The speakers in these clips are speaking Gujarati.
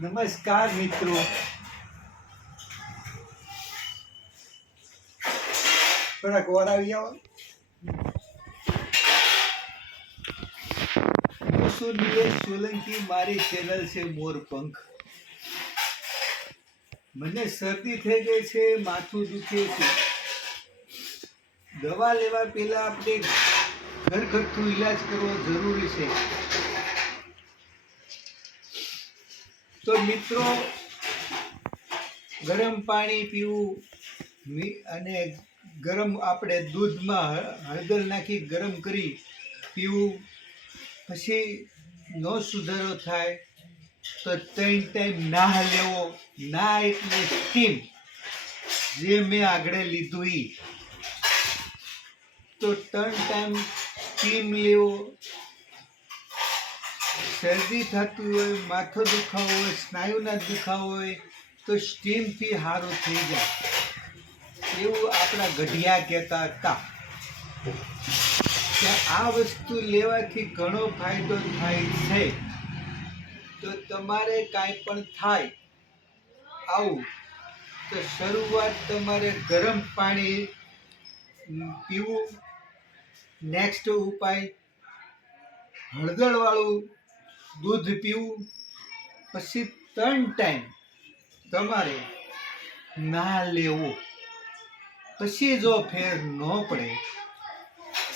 નમસ્કાર મિત્રો, થોડાક વાર આવી આવો. નિલેશ સોલંકી, મારી ચેનલ છે મોરપંખ. મને શરદી થઈ ગઈ છે, માથું દુખે છે. દવા લેવા પહેલા આપણે ઘરગથ્થુ ઈલાજ કરવો જરૂરી છે. તો મિત્રો, ગરમ પાણી પીવું અને ગરમ આપણે દૂધમાં હળદર નાખી ગરમ કરી પીવું. પછી નો સુધારો થાય તો 3 ટાઈમ નાહ લેવો. ના એટલે સ્ટીમ, જે મેં આગળ લીધું એ. તો 3 ટાઈમ સ્ટીમ લેવો. શરદી થતું હોય, માથો દુખાવો હોય, સ્નાયુના દુખાવો હોય તો સ્ટીમથી સારું થઈ જાય, એવું આપણા ગઢિયા કહેતા હતા. આ વસ્તુ લેવાથી ઘણો ફાયદો થાય છે. તો તમારે કાંઈ પણ થાય આવું તો શરૂઆત તમારે ગરમ પાણી પીવું. નેક્સ્ટ ઉપાય હળદરવાળું દૂધ પીવું. પછી 3 ટાઈમ તમારે ના લેવું. પછી જો ફેર ન પડે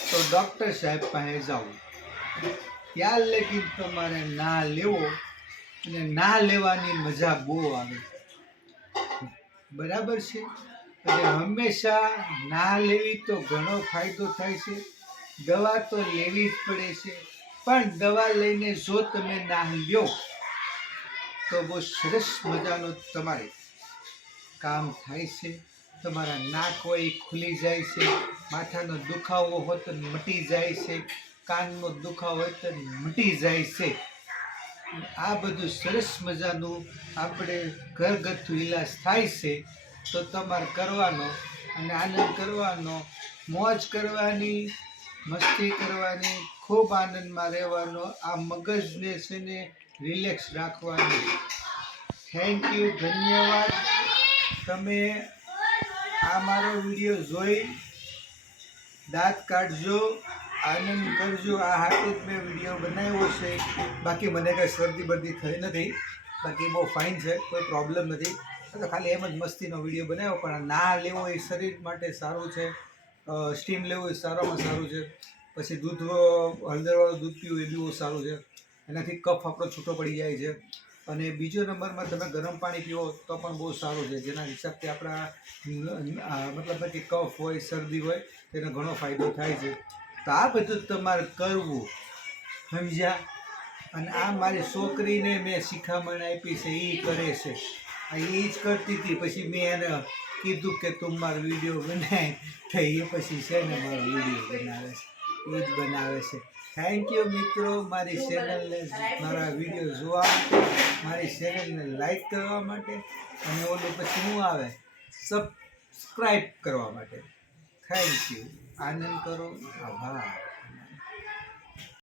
તો ડૉક્ટર સાહેબ પાસે જાઓ. ત્યાર લગી તમારે ના લેવો, અને ના લેવાની મજા બહુ આવે. બરાબર છે? એટલે હંમેશા ના લેવી તો ઘણો ફાયદો થાય છે. દવા તો લેવી જ પડે છે, પણ દવા લઈને જો તમે ના લ્યો તો બહુ સરસ મજાનું તમારે કામ થાય છે. તમારા નાક હોય ખુલી જાય છે, માથાનો દુખાવો હોય તો મટી જાય છે, કાનનો દુખાવો હોય તો મટી જાય છે. આ બધું સરસ મજાનું આપણે ઘરગથ્થુ ઈલાજ થાય છે. તો તમારે કરવાનો અને આનંદ કરવાનો, મોજ કરવાની, મસ્તી કરવાની, ખૂબ આનંદમાં રહેવાનો. આ મગજને છે ને રિલેક્સ રાખવાનું. થેન્ક યુ, ધન્યવાદ. તમે આ મારો વિડીયો જોઈ દાંત કાઢજો, આનંદ કરજો. આ હાટું જ મેં વિડીયો બનાવ્યો છે. બાકી મને કંઈ શરદી બરદી થઈ નથી, બાકી બહુ ફાઇન છે, કોઈ પ્રોબ્લેમ નથી. તો ખાલી એમ જ મસ્તીનો વિડીયો બનાવ્યો. પણ ના લેવો એ શરીર માટે સારું છે, સ્ટીમ લેવું એ સારામાં સારું છે. પછી દૂધ હળદરવાળું દૂધ પીવું એ બી બહુ સારું છે. એનાથી કફ આપણો છૂટો પડી જાય છે. અને બીજો નંબરમાં તમે ગરમ પાણી પીવો તો પણ બહુ સારું છે, જેના હિસાબથી આપણા મતલબ કે કફ હોય, શરદી હોય તેને ઘણો ફાયદો થાય છે. તો આ બધું તમારે કરવું, સમજ્યા? અને આ મારી છોકરીને મેં શિખામણ આપી છે, એ કરે છે. એ જ કરતી હતી. પછી મેં એને કીધું કે તું મારો વિડીયો બનાય, તો એ પછી છે ને મારો વિડીયો બનાવે છે, એ જ બનાવે છે. થેન્ક યુ મિત્રો, મારી ચેનલને, મારા વિડીયો જોવા માટે, મારી ચેનલને લાઈક કરવા માટે, અને ઓલું પછી શું આવે, સબસ્ક્રાઈબ કરવા માટે. Thank you. આનંદ કરો. આભાર.